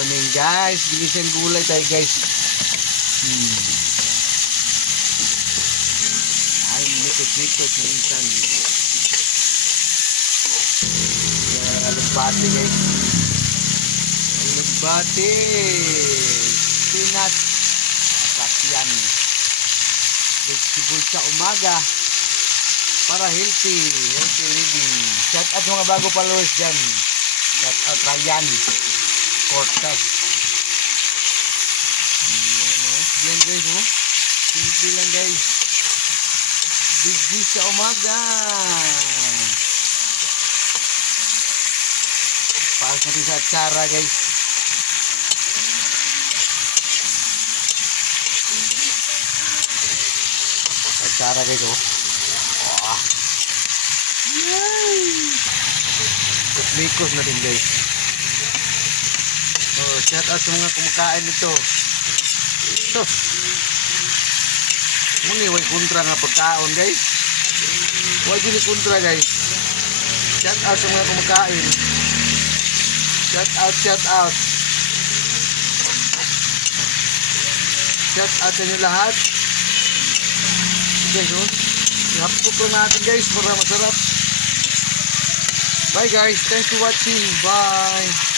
Morning guys, ginising gulay tayo guys. Ay, mikos-mikos minsan. Alugbati guys. Alugbati. Spinach. Sarap yan. Vegetable sa umaga. Para healthy living. Shout out mga bago followers dyan. Shout out Ryan Cortez. Yan guys, oh. Simple lang guys. Bigis sa umaga. Paas natin sa atsara guys. Atsara guys, oh. Mikos na din guys. Oh, shout out sa mga kumakain nito. Ito. Muni way kontra nga pagkaon guys. Way dili kontra guys. Shout out sa mga kumakain. Shout out, shout out. Shout out sa inyo lahat. Guys, oh. I-hapkok lang natin guys para masarap. Bye guys, thanks for watching. Bye.